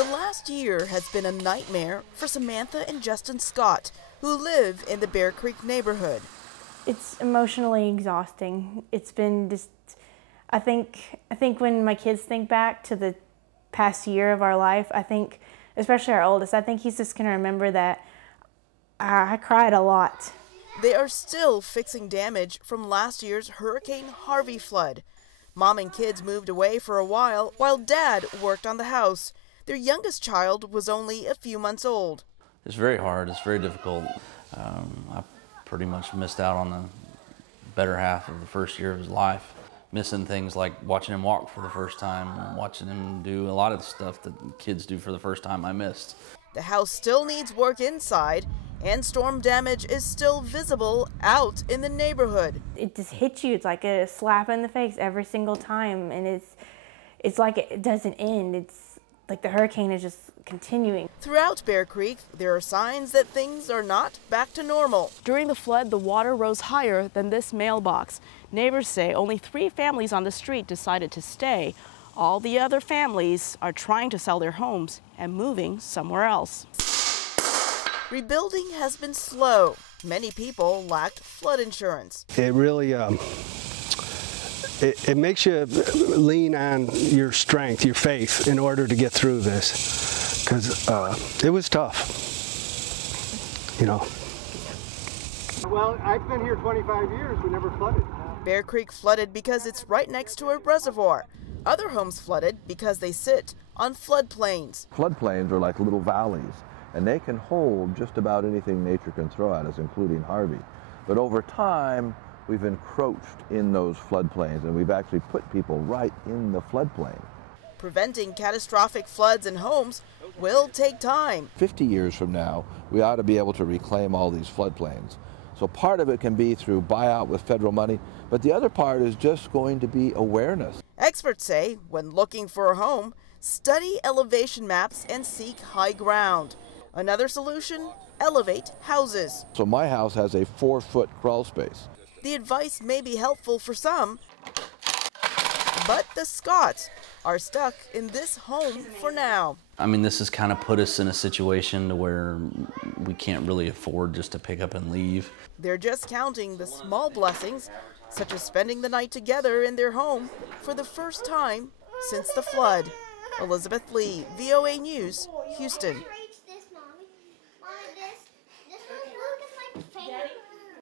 The last year has been a nightmare for Samantha and Justin Scott, who live in the Bear Creek neighborhood. It's emotionally exhausting. It's been just, I think when my kids think back to the past year of our life, I think, especially our oldest, I think he's just going to remember that I cried a lot. They are still fixing damage from last year's Hurricane Harvey flood. Mom and kids moved away for a while Dad worked on the house. Their youngest child was only a few months old. It's very hard. It's very difficult. I pretty much missed out on the better half of the first year of his life. Missing things like watching him walk for the first time, watching him do a lot of the stuff that kids do for the first time I missed. The house still needs work inside, and storm damage is still visible out in the neighborhood. It just hits you. It's like a slap in the face every single time, and it's like it doesn't end. It's like the hurricane is just continuing. Throughout Bear Creek, there are signs that things are not back to normal. During the flood, the water rose higher than this mailbox. Neighbors say only 3 families on the street decided to stay. All the other families are trying to sell their homes and moving somewhere else. Rebuilding has been slow. Many people lacked flood insurance. It really it makes you lean on your strength, your faith, in order to get through this, because it was tough, you know. Well, I've been here 25 years. We never flooded. Bear Creek flooded because it's right next to a reservoir. Other homes flooded because they sit on floodplains. Floodplains are like little valleys, and they can hold just about anything nature can throw at us, including Harvey. But over time, we've encroached in those floodplains, and we've actually put people right in the floodplain. Preventing catastrophic floods in homes will take time. 50 years from now, we ought to be able to reclaim all these floodplains. So part of it can be through buyout with federal money, but the other part is just going to be awareness. Experts say when looking for a home, study elevation maps and seek high ground. Another solution, elevate houses. So my house has a 4-foot crawl space. The advice may be helpful for some, but the Scotts are stuck in this home for now. I mean, this has kind of put us in a situation to where we can't really afford just to pick up and leave. They're just counting the small blessings, such as spending the night together in their home for the first time since the flood. Elizabeth Lee, VOA News, Houston.